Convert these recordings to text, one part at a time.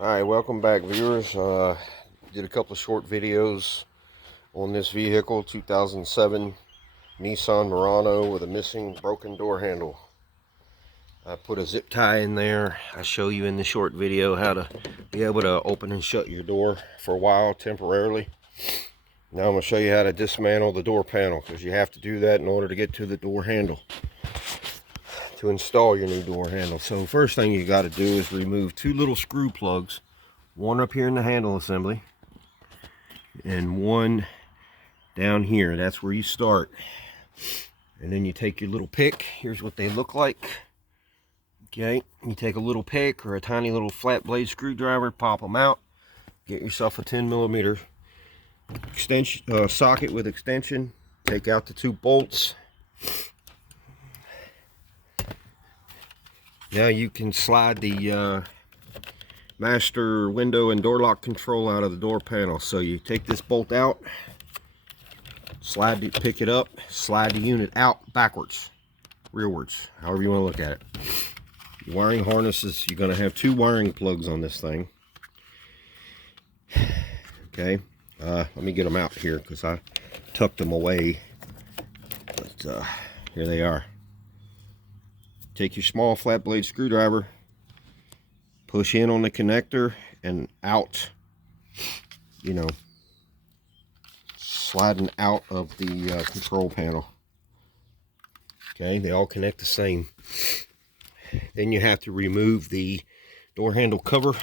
Alright, welcome back, viewers. Did a couple of short videos on this vehicle, 2007 Nissan Murano with a missing broken door handle. I put a zip tie in there. I show you in the short video how to be able to open and shut your door for a while temporarily. Now I'm going to show you how to dismantle the door panel, because you have to do that in order to get to the door handle, to install your new door handle. So first thing you got to do is remove two little screw plugs, one up here in the handle assembly and one down here. That's where you start. And then you take your little pick. Here's what they look like. Okay, you take a little pick or a tiny little flat blade screwdriver, pop them out, get yourself a 10mm extension socket with extension, take out the two bolts. Now you can slide the master window and door lock control out of the door panel. So you take this bolt out, slide it, pick it up, slide the unit out backwards, rearwards, however you want to look at it. Your wiring harnesses, you're going to have two wiring plugs on this thing. Okay, let me get them out here because I tucked them away, but here they are. Take your small flat blade screwdriver, push in on the connector and out, you know, sliding out of the control panel. Okay, they all connect the same. Then you have to remove the door handle cover,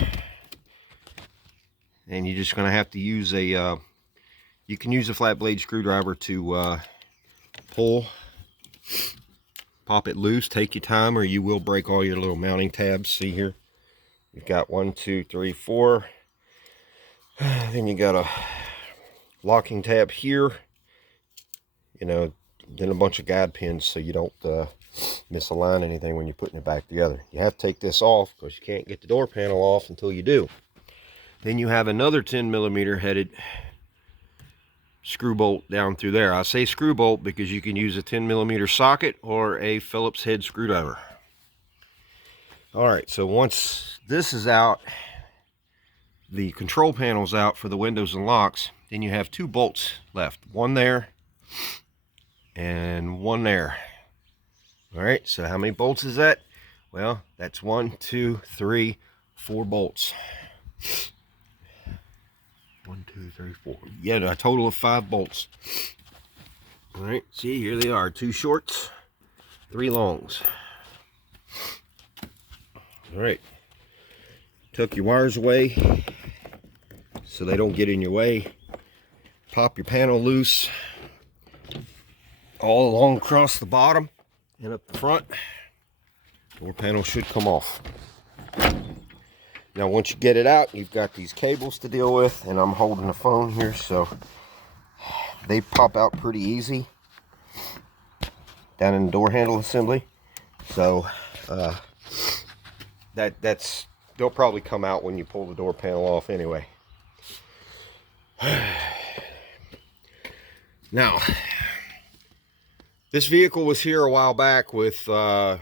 and you're just going to have to use a you can use a flat blade screwdriver to pop it loose. Take your time or you will break all your little mounting tabs. See here, you've got 1, 2, 3, 4. Then you got a locking tab here, you know, then a bunch of guide pins so you don't misalign anything when you're putting it back together. You have to take this off because you can't get the door panel off until you do. Then you have another 10mm headed screw bolt down through there. I say screw bolt because you can use a 10mm socket or a Phillips head screwdriver. Alright, so once this is out, the control panel's out for the windows and locks, then you have two bolts left. One there and one there. Alright, so how many bolts is that? Well, that's 1, 2, 3, 4 bolts. 1, 2, 3, 4. Yeah, a total of 5 bolts. Alright, see, here they are. 2 shorts, 3 longs. Alright, tuck your wires away so they don't get in your way. Pop your panel loose all along across the bottom and up the front. Door panel should come off. Now once you get it out, you've got these cables to deal with, and I'm holding the phone here, so they pop out pretty easy down in the door handle assembly. So they'll probably come out when you pull the door panel off anyway. Now, this vehicle was here a while back with the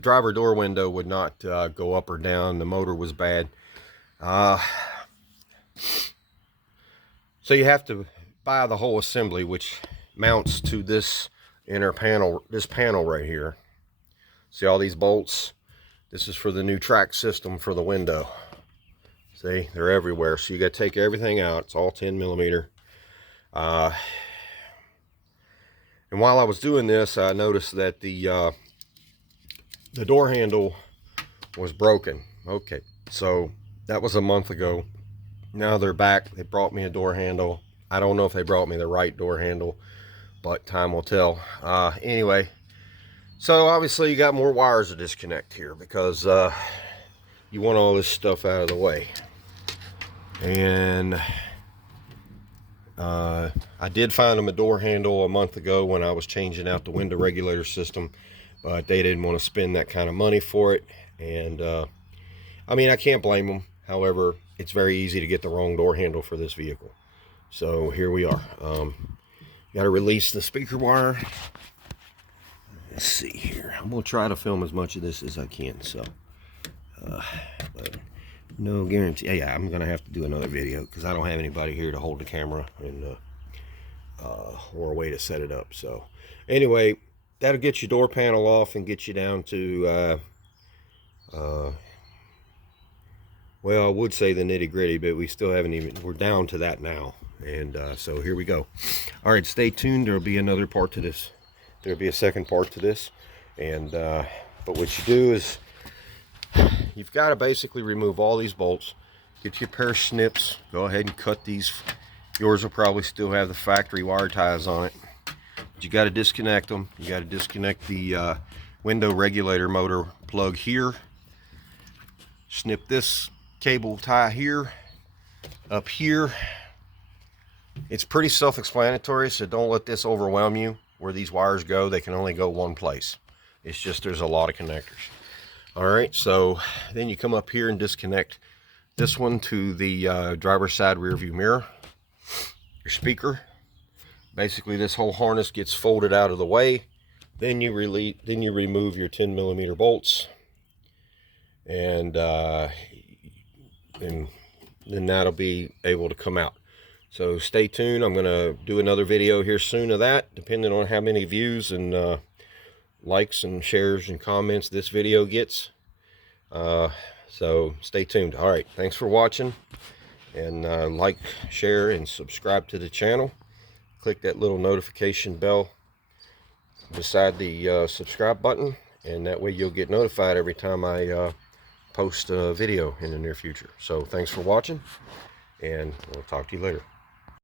driver door window would not go up or down. The motor was bad. So you have to buy the whole assembly, which mounts to this inner panel, this panel right here. See all these bolts? This is for the new track system for the window. See, they're everywhere. So you got to take everything out. It's all 10mm. And while I was doing this, I noticed that the door handle was broken. Okay, so that was a month ago. Now they're back. They brought me a door handle. I don't know if they brought me the right door handle, but time will tell. Anyway, so obviously you got more wires to disconnect here because you want all this stuff out of the way. And I did find them a door handle a month ago when I was changing out the window regulator system, but they didn't want to spend that kind of money for it. And I mean, I can't blame them. However, it's very easy to get the wrong door handle for this vehicle. So here we are. Got to release the speaker wire. Let's see here. I'm going to try to film as much of this as I can. So but No guarantee. Yeah, I'm gonna have to do another video because I don't have anybody here to hold the camera and or a way to set it up. So anyway, that'll get your door panel off and get you down to well, I would say the nitty-gritty, but we still haven't even, we're down to that now. And so here we go. All right, stay tuned. There'll be another part to this. There'll be a second part to this. And but what you do is you've got to basically remove all these bolts, get you a pair of snips, go ahead and cut these. Yours will probably still have the factory wire ties on it, but you got to disconnect them. You got to disconnect the window regulator motor plug here, snip this cable tie here, up here. It's pretty self-explanatory, so don't let this overwhelm you. Where these wires go, they can only go one place. It's just there's a lot of connectors. All right, so then you come up here and disconnect this one to the driver's side rear view mirror, your speaker. Basically, this whole harness gets folded out of the way. Then you remove your 10mm bolts, and then that'll be able to come out. So stay tuned. I'm going to do another video here soon of that, depending on how many views and likes and shares and comments this video gets. So stay tuned. All right, thanks for watching, and like, share, and subscribe to the channel. Click that little notification bell beside the subscribe button, and that way you'll get notified every time I post a video in the near future. So thanks for watching, and we'll talk to you later.